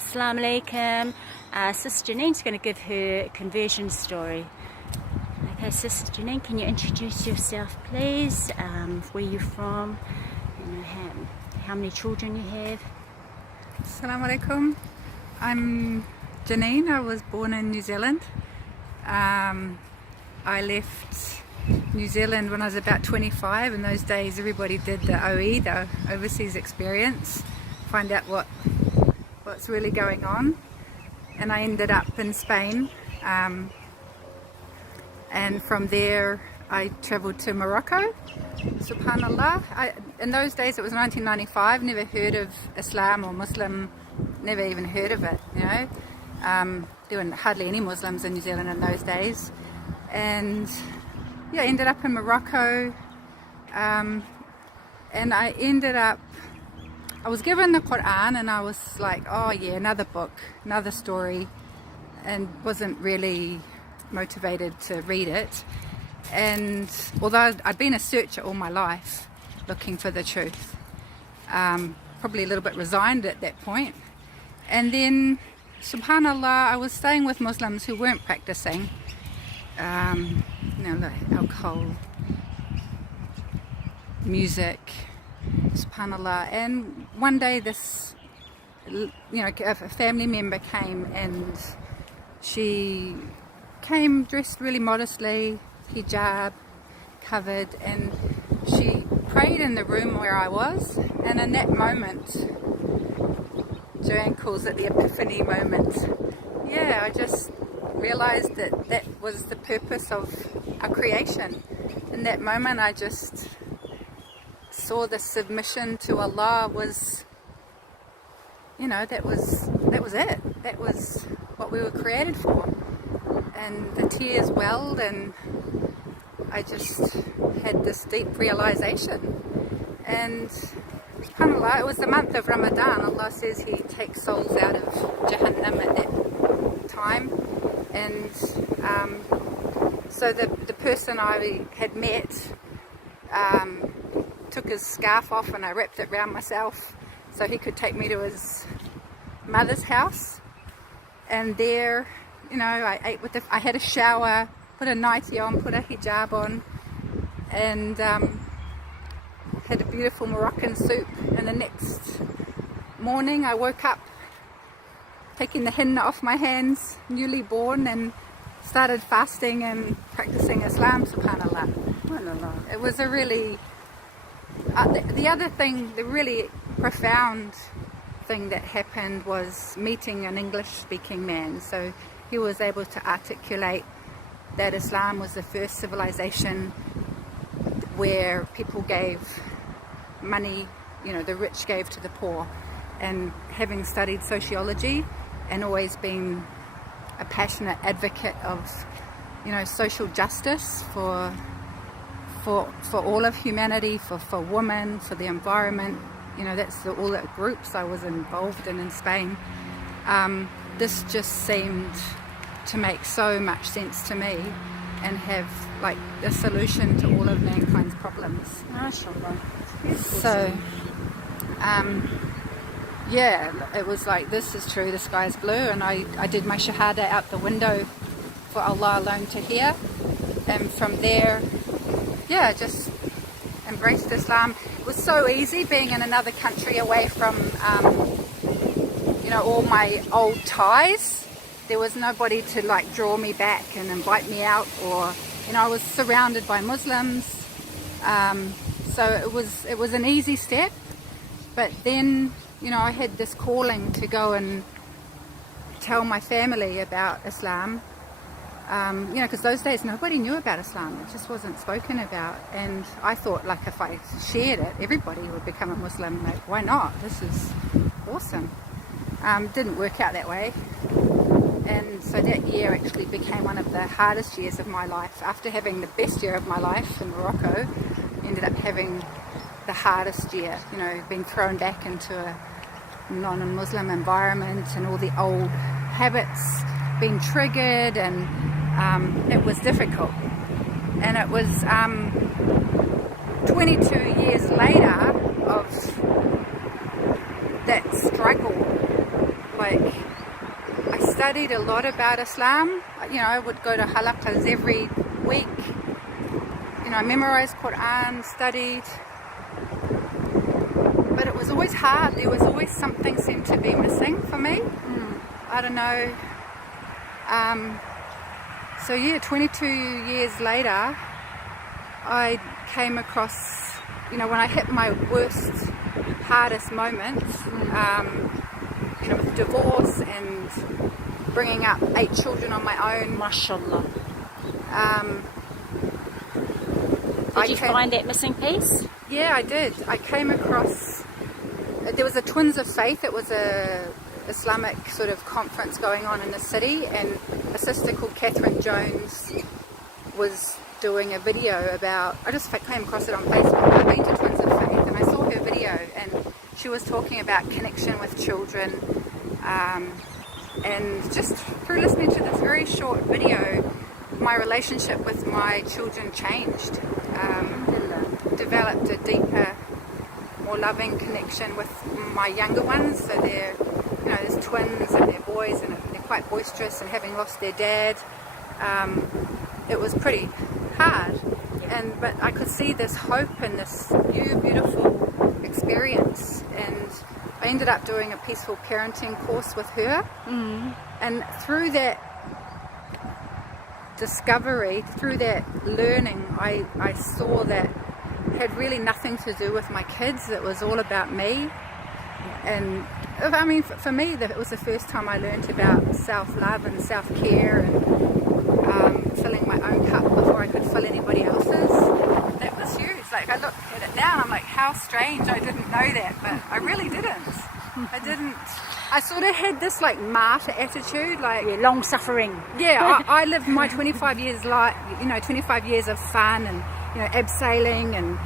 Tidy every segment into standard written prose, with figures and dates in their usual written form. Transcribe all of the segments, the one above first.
Assalamu alaikum. Sister Janine's going to give her conversion story. Okay, Sister Janine, can you introduce yourself, please? Where you're from, how many children you have? Assalamu alaikum. I'm Janine. I was born in New Zealand. I left New Zealand when I was about 25. In those days, everybody did the OE, the overseas experience, find out what's really going on. And I ended up in Spain. And from there, I travelled to Morocco. Subhanallah. In those days, it was 1995. Never heard of Islam or Muslim. Never even heard of it. There were hardly any Muslims in New Zealand in those days. And yeah, ended up in Morocco. And I was given the Quran, and I was like, oh yeah, another book, another story, and wasn't really motivated to read it. And although I'd been a searcher all my life looking for the truth, probably a little bit resigned at that point. And then subhanallah, I was staying with Muslims who weren't practicing like alcohol, music, subhanallah. And one day this a family member came, and she came dressed really modestly, hijab, covered, and she prayed in the room where I was. And in that moment, Joanne calls it the epiphany moment. Yeah, I just realized that was the purpose of our creation. In that moment, I just saw the submission to Allah was, that was it. That was what we were created for. And the tears welled, and I just had this deep realization. And subhanAllah, it was the month of Ramadan. Allah says He takes souls out of Jahannam at that time. And so the person I had met took his scarf off, and I wrapped it around myself so he could take me to his mother's house. And there, I ate I had a shower, put a nightie on, put a hijab on, and had a beautiful Moroccan soup. And the next morning I woke up taking the henna off my hands, newly born, and started fasting and practicing Islam, subhanallah. It was a really the really profound thing that happened was meeting an English-speaking man. So he was able to articulate that Islam was the first civilization where people gave money, the rich gave to the poor. And having studied sociology and always been a passionate advocate of, social justice for all of humanity, for women, for the environment, that's all the groups I was involved in Spain. This just seemed to make so much sense to me and have like a solution to all of mankind's problems. MashaAllah. So, yeah, it was like, this is true, the sky is blue. And I did my shahada out the window for Allah alone to hear. And from there, yeah, just embraced Islam. It was so easy being in another country away from, all my old ties. There was nobody to like draw me back and invite me out, or, I was surrounded by Muslims. So it was an easy step. But then, I had this calling to go and tell my family about Islam. Because those days nobody knew about Islam. It just wasn't spoken about. And I thought, like, if I shared it, everybody would become a Muslim. Like, why not? This is awesome. Didn't work out that way. And so that year actually became one of the hardest years of my life. After having the best year of my life in Morocco, ended up having the hardest year, being thrown back into a non-Muslim environment and all the old habits being triggered, and it was difficult. And it was 22 years later of that struggle Like, I studied a lot about Islam. You know, I would go to halaqas every week. You know, I memorized Quran, studied. But it was always hard. There was always something seemed to be missing for me. I don't know. So yeah, 22 years later, I came across, you know, when I hit my worst, hardest moments, you know, with divorce and bringing up 8 children on my own. MashaAllah. Did you find that missing piece? Yeah, I did. I came across, there was a Twins of Faith. It was a Islamic sort of conference going on in the city, and a sister called Catherine Jones was doing a video about, I just came across it on Facebook. I've been to Twins of Faith and I saw her video, and she was talking about connection with children, and just through listening to this very short video, my relationship with my children changed. Developed a deeper, more loving connection with my younger ones. So they're, you know, there's twins and they're boys, and they're quite boisterous, and having lost their dad, it was pretty hard. But I could see this hope and this new beautiful experience, and I ended up doing a peaceful parenting course with her. And through that discovery, through that learning, I saw that it had really nothing to do with my kids. It was all about me. And I mean, for me, it was the first time I learned about self-love and self-care, and filling my own cup before I could fill anybody else's. That was huge. Like, I look at it now and I'm like, how strange, I didn't know that, but I really didn't. I sort of had this like martyr attitude, like, Yeah, long suffering. yeah, I lived my 25 years like, you know, 25 years of fun, and, you know, abseiling and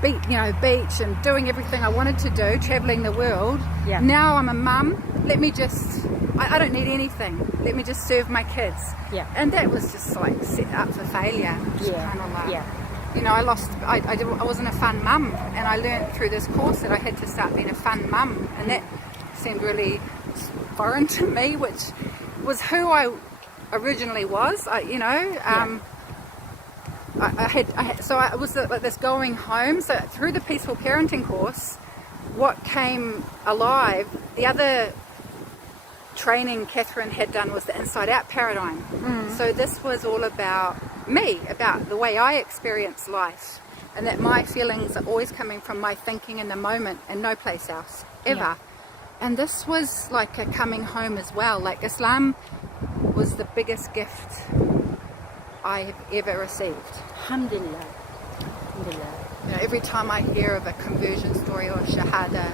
beach and doing everything I wanted to do, traveling the world. Yeah. Now I'm a mum. Let me just, I don't need anything. Let me just serve my kids. Yeah. And that was just like set up for failure. Yeah. Like, you know, I wasn't a fun mum, and I learned through this course that I had to start being a fun mum, and that seemed really foreign to me, which was who I originally was. You know, so I was like this going home. So through the peaceful parenting course, what came alive, the other training Catherine had done was the inside out paradigm. So this was all about me, about the way I experience life, and that my feelings are always coming from my thinking in the moment and no place else ever. And this was like a coming home as well. Like, Islam was the biggest gift I have ever received. Alhamdulillah. Alhamdulillah. You know, every time I hear of a conversion story or a shahada,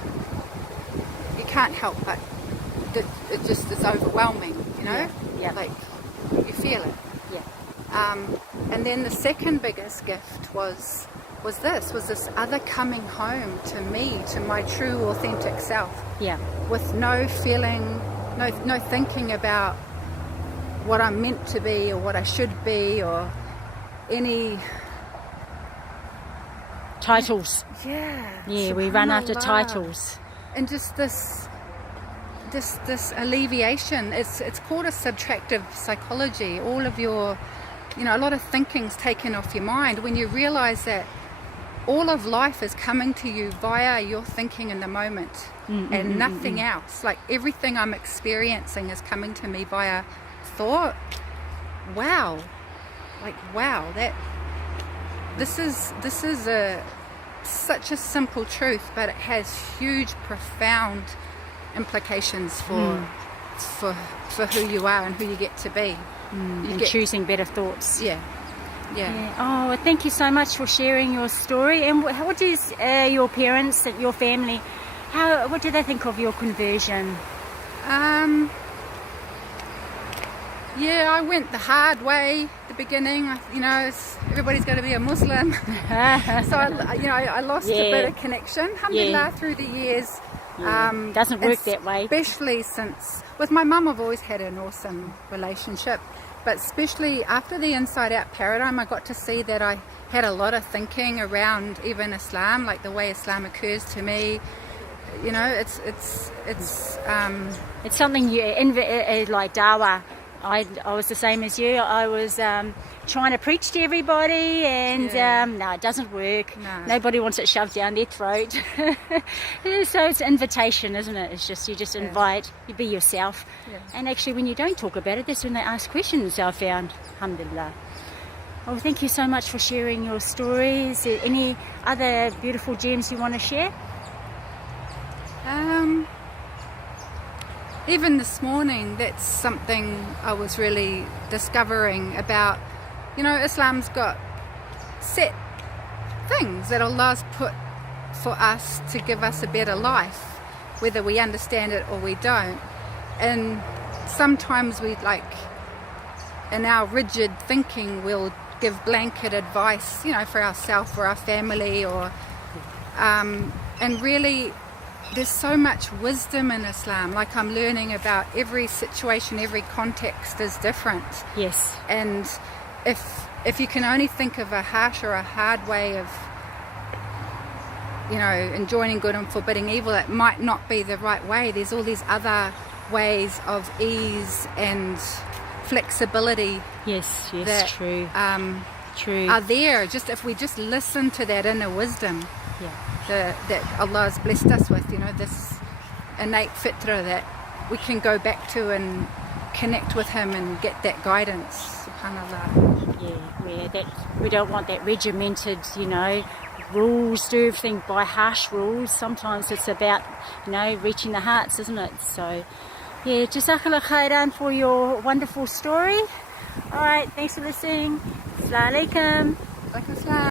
you can't help but it just is overwhelming, you know? Yeah. Like, you feel it. Yeah. And then the second biggest gift was this other coming home to me, to my true authentic self. Yeah. With no feeling, no thinking about what I'm meant to be or what I should be, or any Titles. Yeah, We run after subhanallah. titles. And just this alleviation. It's called a subtractive psychology. All of your, you know, a lot of thinking's taken off your mind when you realize that all of life is coming to you via your thinking in the moment, and nothing else. Like, everything I'm experiencing is coming to me via thought. Wow. Like, wow, that this is such a simple truth, but it has huge, profound implications for who you are and who you get to be. And choosing better thoughts. Yeah. Oh, thank you so much for sharing your story. And what does your parents and your family, what do they think of your conversion? Yeah, I went the hard way at the beginning. You know, everybody's got to be a Muslim. So, I lost a bit of connection. Alhamdulillah, through the years. Doesn't work that way. Especially since, with my mum, I've always had an awesome relationship. But especially after the inside out paradigm, I got to see that I had a lot of thinking around even Islam, like the way Islam occurs to me. You know, it's It's something you like dawah. I was the same as you. I was trying to preach to everybody, and no, it doesn't work. No. Nobody wants it shoved down their throat. So it's an invitation, isn't it? It's just you just invite, you be yourself. Yeah. And actually, when you don't talk about it, that's when they ask questions. I found, alhamdulillah. Well, thank you so much for sharing your stories. Any other beautiful gems you want to share? Even this morning, that's something I was really discovering about, Islam's got set things that Allah's put for us to give us a better life, whether we understand it or we don't. And sometimes we in our rigid thinking, we'll give blanket advice, for ourselves or our family, or and really there's so much wisdom in Islam. Like, I'm learning about every situation, every context is different. Yes. And if you can only think of a harsh or a hard way of enjoining good and forbidding evil, it might not be the right way. There's all these other ways of ease and flexibility. Yes, that, true. True. Are there, just if we just listen to that inner wisdom. Yeah. That Allah has blessed us with, this innate fitra that we can go back to and connect with Him and get that guidance, subhanAllah. Yeah, that we don't want that regimented, rules, do everything by harsh rules. Sometimes it's about, reaching the hearts, isn't it? So, yeah, Jazakallah khairan for your wonderful story. All right, thanks for listening. Assalamu alaikum. Like Islam.